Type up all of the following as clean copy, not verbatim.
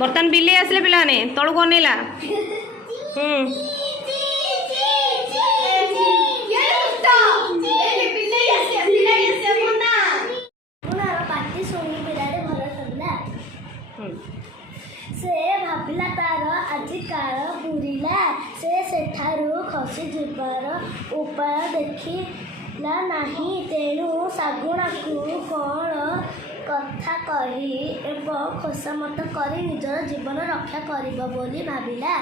बर्तमान बिले आसले पिलाने तलू को अनेला से भाविला तार आजि काल बुड़िला से सेठारु खसी जीवार उपाय देखिला नहीं तेणु शागुणा को कौन कथा कही एवं खोसामत करी निजर जीवन रक्षा करिब बोली भाविला।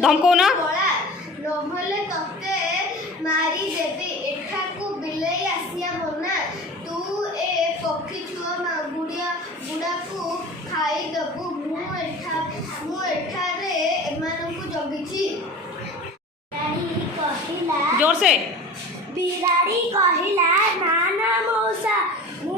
धमको ना नहले तते मारी देवी एठाकू बिलेई आसिया मना तू ए पक्षी छुआ गुड़िया गुड़ाकू खाई दबु मु एठारे एमानकू जगिछि। बिराड़ी कहिला जोर से बिराड़ी कहिला ना ना मौसा मु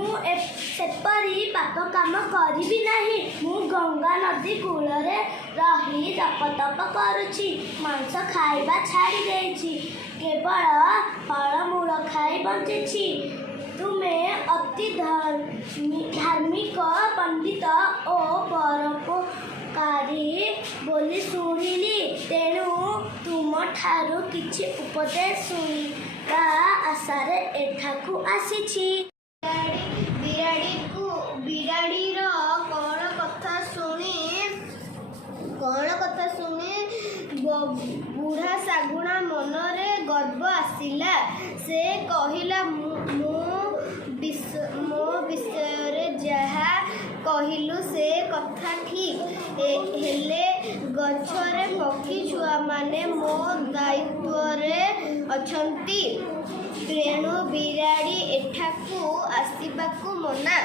सेपरी पाप काम करिबी नहीं मु गंगा नदी कूल रे रही जप तप करुछि मांस खाइबा छाड़ी देछि केवल फलमूल खाई बंचिछि। तुमे अति धार्मिक पंडित ओ परोपकारी बोली शुणिली तेणु तुम ठारू किछि उपदेश शुणिबा आशारे एठाकू आसीछि। बिराड़ी कौन कथा शुणी बुढ़ा शागुणा मनरे गर्व आसिला से कहिला मो विषय जहा कहिलु से कथा ठीक हेले गछरे पक्षी छुआ माने मो दायित्व रे अछंती तेणु बिराड़ी एठाकू आसिबाकू मना।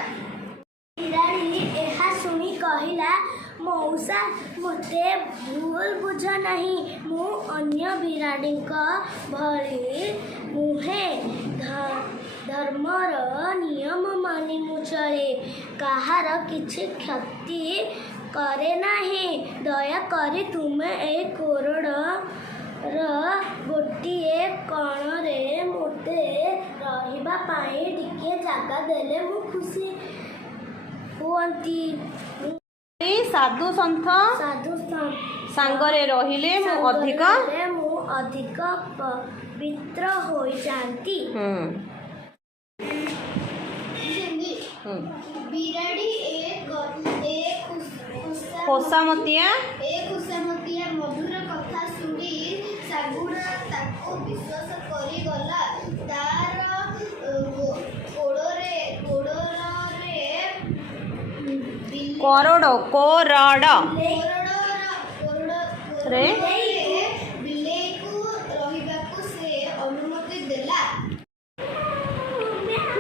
बिराड़ी एहा सुनी कहिला मौसा मते भूल बुझ नहीं मु अन्य बिराड़ी भली मुहे धर्मर नियम मानि मु चले कहार किछि क्षति करे नहीं दया करी तुमे ए कोरड़ गोटे कण रे मते रहिबा पाई टिके जागा देले मु खुशी हुअंती। साधु संत सांगरे रहिले मु अधिक पवित्र हो जाती। बिराड़ी खोसामतिया मधुर कथा शुणी शागुणा ताको विश्वास करी गला तार कोरड़ रे बिलेईकू रहिबाकू से अनुमति देला।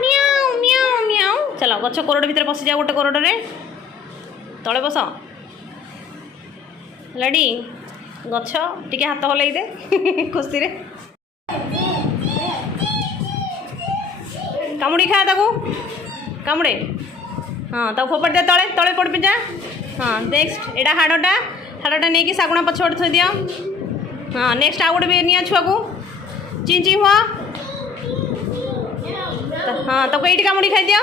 म्याऊ म्याऊ म्याऊ चलो गछ कोरड़ भितर पसी जा गोटे कोरड़ रे तले बस लड़ी गछ टिके हाथ हलाई दे खुशी रे कामुड़ी खा ताकू कामुड़े हाँ तब फोपड़ दे तले तले पड़ जा। हाँ नेक्स्ट एटा हाड़टा नहीं कि शागुणा पछपट थोई दियो। हाँ नेक्स्ट आउ गोटे भी निया छुआ को चिंची हुआ हाँ तब ये कामुड़ी खाई दियो।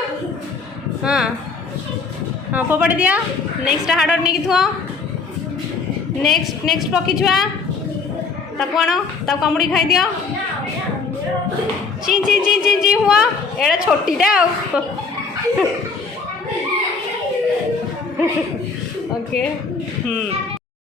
हाँ हाँ फोपड़ दिया नेक्स्ट हाड़ नहीं थुआ नेक्स्ट पक्षी छुआ ताको आण तब कामुड़ी खाई दियो। चिंची चिंची चिंची हुआ एड़ा छोटीटा ओके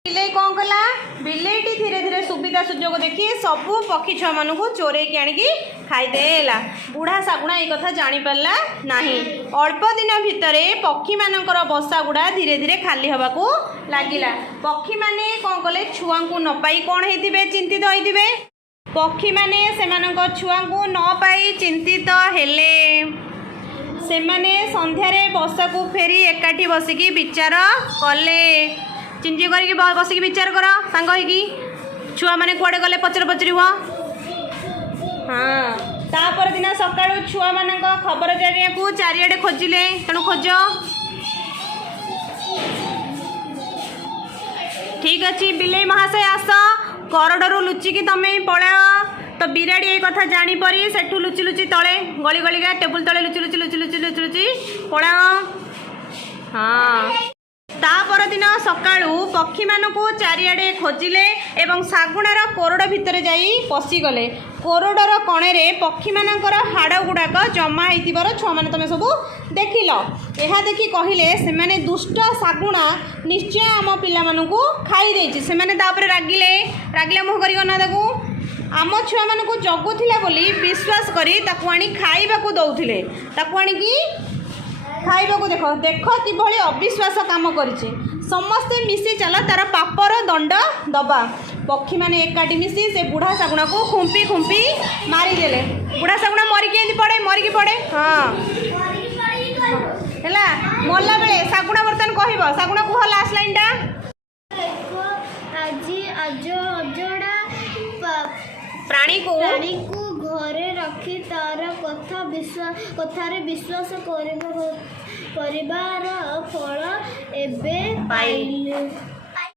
बिलेई कौन कला बिलेईटी धीरे धीरे सुविधा सुजोग देखी सबू पक्षी छुआ मानू चोरे की आणिकी खाईदेला। बुढ़ा शागुणा ये कथा जानी पारला नहीं अल्प दिन भितर पक्षी मानकर बसा गुड़ा धीरे धीरे खाली हवाकू लागिला। पक्षी माने कौन कले छुआ को न पाई कौन होइतिबे चिंतित होइतिबे पक्षी माने सेमानक छुआ को न पाई चिंतित हेले सेमाने संध्यारे बसा को फेरी एकाठी बसिकी विचार कले चिंची करके बसिकी विचार कर सांग होइकी छुआ माने कुआडे गले पचर पचरी हुआ। हाँ तापर दिन सकाळु छुआ मानक खबर जानिया को चारिआडे खोजिले तेणु खोज ठीक अच्छी बिलेई महाशय आस करडरू लुचिकी तमें पळाओ तो बिराड़ी ये कथा जानी परी सेठू लुचि लुचि तले गली गलिका टेबुल तले लुचि लुचि लुचि लुचि लुचि लुचि पळाओ। हाँ ता परदिन सकाळू पक्षी मानकू चारिआडे खोजिले एवं शागुणार कोरड भितर जाई पशिगले। कोरडर कणे पक्षी मानकर हाड़ गुड़ाक जमा होइतिबार छुआ माने तमे सबू देखिल। यह देखि कहिले से माने दुष्ट शागुणा निश्चय आम पिला मानकू खाई देछि। से माने तापर रागिले रागिले मुह करी ना ताकू आम छुआ मानकू जगुथिला बोली विश्वास करी ताकू आनी खाइबाकू दउथिले। ताकू आनी की खाइबाकू देख देख किभଳି अविश्वास काम करिछि। समस्ते मिसी चल तार पापर दंड दबा। पक्षी माने एकाठी मिसी से बुढ़ा शागुणा को खुंपी खुंपी मारिदेले। बुढ़ा शागुणा मरिकी पड़े मरिकी पड़े। हाँ है मरला बेले शागुणा बर्तमान कह शागुणा कुह लास्ट लाइन टा प्राणी को घरे रखी तार कथारे विश्वास करिबार फल एबे पाइले।